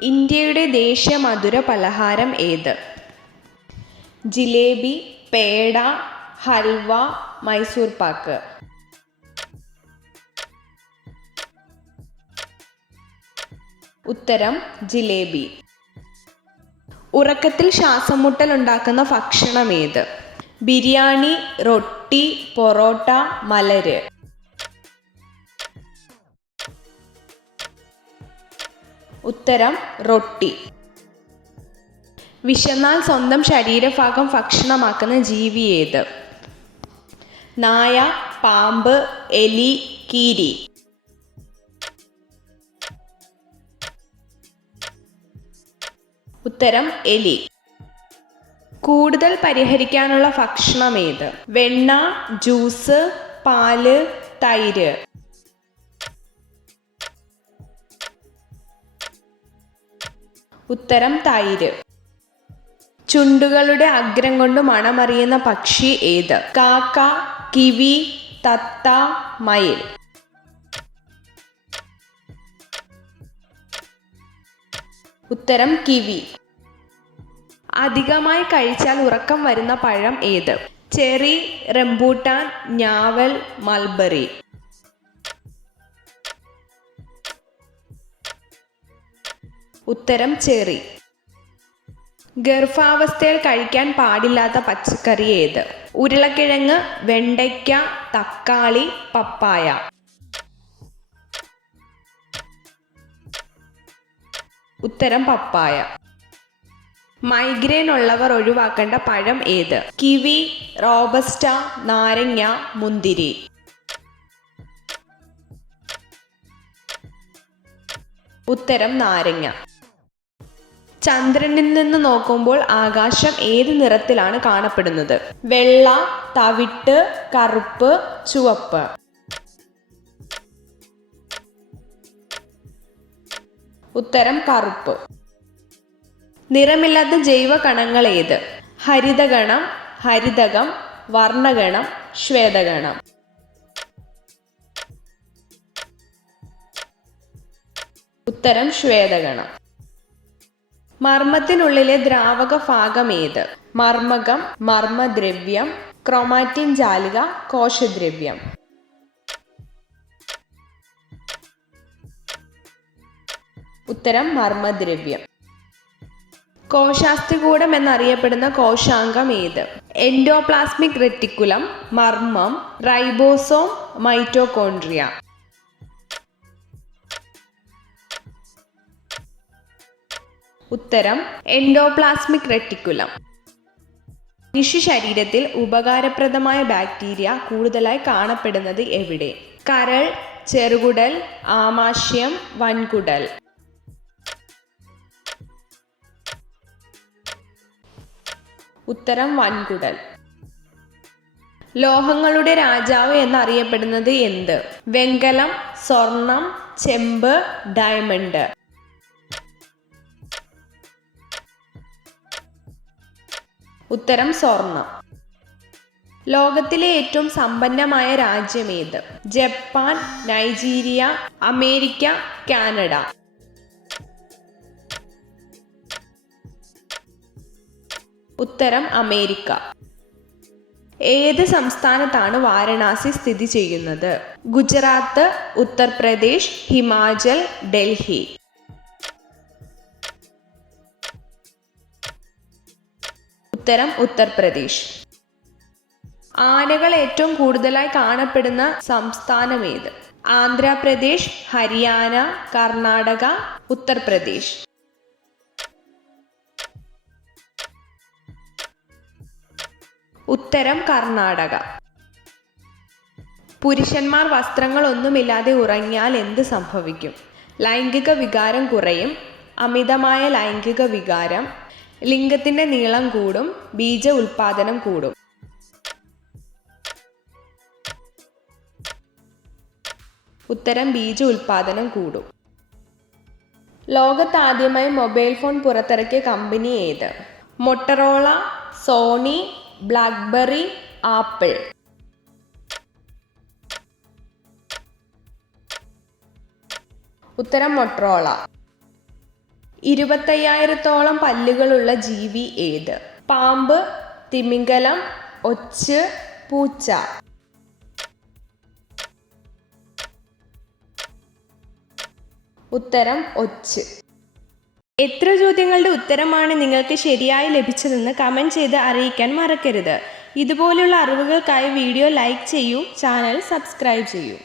ഇന്ത്യയുടെ ദേശീയ മധുര പലഹാരം ഏത്? ജിലേബി, പേട, ഹൽവ, മൈസൂർ പാക്ക്. ഉത്തരം ജിലേബി. ഉറക്കത്തിൽ ശ്വാസം മുട്ടൽ ഉണ്ടാക്കുന്ന ഭക്ഷണം ഏത്? ബിരിയാണി, റൊട്ടി, പൊറോട്ട, മലര്. ഉത്തരം റൊട്ടി. വിശന്നാൽ സ്വന്തം ശരീരഭാഗം ഭക്ഷണമാക്കുന്ന ജീവി ഏത്? നായ, പാമ്പ്, എലി, കീരി. ഉത്തരം എലി. കൂടുതൽ പരിഹരിക്കാനുള്ള ഭക്ഷണം ഏത്? വെണ്ണ, ജ്യൂസ്, പാല്, തൈര്. ഉത്തരം തൈര്. ചുണ്ടുകളുടെ അഗ്രം കൊണ്ട് മണമറിയുന്ന പക്ഷി ഏത്? കാക്ക, കിവി, തത്ത, മയിൽ. ഉത്തരം കിവി. അധികമായി കഴിച്ചാൽ ഉറക്കം വരുന്ന പഴം ഏത്? ചെറി, റംബൂട്ടാൻ, ഞാവൽ, മൽബറി. ഉത്തരം ചെറി. ഗർഭാവസ്ഥയിൽ കഴിക്കാൻ പാടില്ലാത്ത പച്ചക്കറി ഏത്? ഉരുളക്കിഴങ്ങ്, വെണ്ടയ്ക്ക, തക്കാളി, പപ്പായ. ഉത്തരം പപ്പായ. മൈഗ്രെയിൻ ഉള്ളവർ ഒഴിവാക്കേണ്ട പഴം ഏത്? കിവി, റോബസ്റ്റ, നാരങ്ങ, മുന്തിരി. ഉത്തരം നാരങ്ങ. ചന്ദ്രനിൽ നിന്ന് നോക്കുമ്പോൾ ആകാശം ഏത് നിറത്തിലാണ് കാണപ്പെടുന്നത്? വെള്ള, തവിട്ട്, കറുപ്പ്, ചുവപ്പ്. ഉത്തരം കറുപ്പ്. നിറമില്ലാത്ത ജൈവ കണങ്ങൾ ഏത്? ഹരിതകണം, ഹരിതകം, വർണ്ണഗണം, ശ്വേതഗണം. ഉത്തരം ശ്വേതഗണം. മർമ്മത്തിനുള്ളിലെ ദ്രാവക ഭാഗം ഏത്? മർമ്മകം, മർമ്മദ്രവ്യം, ക്രോമാറ്റിൻ ജാലിക, കോശദ്രവ്യം. ഉത്തരം മർമ്മദ്രവ്യം. കോശാസ്ഥികൂടം എന്നറിയപ്പെടുന്ന കോശാംഗം ഏത്? എൻഡോപ്ലാസ്മിക് റെറ്റിക്കുലം, മർമ്മം, റൈബോസോം, മൈറ്റോകോൺട്രിയ. ഉത്തരം എൻഡോപ്ലാസ്മിക് റെറ്റിക്കുലം. മനുഷ്യ ശരീരത്തിൽ ഉപകാരപ്രദമായ ബാക്ടീരിയ കൂടുതലായി കാണപ്പെടുന്നത് എവിടെ? കരൾ, ചെറുകുടൽ, ആമാശയം, വൻകുടൽ. ഉത്തരം വൻകുടൽ. ലോഹങ്ങളുടെ രാജാവ് എന്നറിയപ്പെടുന്നത് എന്ത്? വെങ്കലം, സ്വർണം, ചെമ്പ്, ഡയമണ്ട്. ഉത്തരം സ്വർണം. ലോകത്തിലെ ഏറ്റവും സമ്പന്നമായ രാജ്യം ഏത്? Japan, Nigeria, America, Canada. ഉത്തരം അമേരിക്ക. ഏത് സംസ്ഥാനത്താണ് വാരണാസി സ്ഥിതി ചെയ്യുന്നത്? ഗുജറാത്ത്, ഉത്തർപ്രദേശ്, ഹിമാചൽ, ഡൽഹി. ഉത്തരം ഉത്തർപ്രദേശ്. ആനകൾ ഏറ്റവും കൂടുതലായി കാണപ്പെടുന്ന സംസ്ഥാനം ഏത്? ആന്ധ്രാപ്രദേശ്, ഹരിയാന, കർണാടക, ഉത്തർപ്രദേശ്. ഉത്തരം കർണാടക. പുരുഷന്മാർ വസ്ത്രങ്ങൾ ഒന്നുമില്ലാതെ ഉറങ്ങിയാൽ എന്ത് സംഭവിക്കും? ലൈംഗിക വികാരം കുറയും, അമിതമായ ലൈംഗിക വികാരം, ലിംഗത്തിന്റെ നീളം കൂടും, ബീജ ഉൽപാദനം കൂടും. ഉത്തരം ബീജ ഉൽപാദനം കൂടും. ലോകത്താദ്യമായി മൊബൈൽ ഫോൺ പുറത്തിറക്കിയ കമ്പനി ഏത്? Motorola, Sony, BlackBerry, Apple. ഉത്തരം മൊട്ടറോള. 25,000-ഓളം പല്ലുകളുള്ള ജീവി ഏത്? പാമ്പ്, തിമിംഗലം, ഒച്ച്, പൂച്ച. ഉത്തരം ഒച്ച്. എത്ര ചോദ്യങ്ങളുടെ ഉത്തരമാണ് നിങ്ങൾക്ക് ശരിയായി ലഭിച്ചതെന്ന് കമൻറ്റ് ചെയ്ത് അറിയിക്കാൻ മറക്കരുത്. ഇതുപോലുള്ള അറിവുകൾക്കായി വീഡിയോ ലൈക്ക് ചെയ്യൂ, ചാനൽ സബ്സ്ക്രൈബ് ചെയ്യൂ.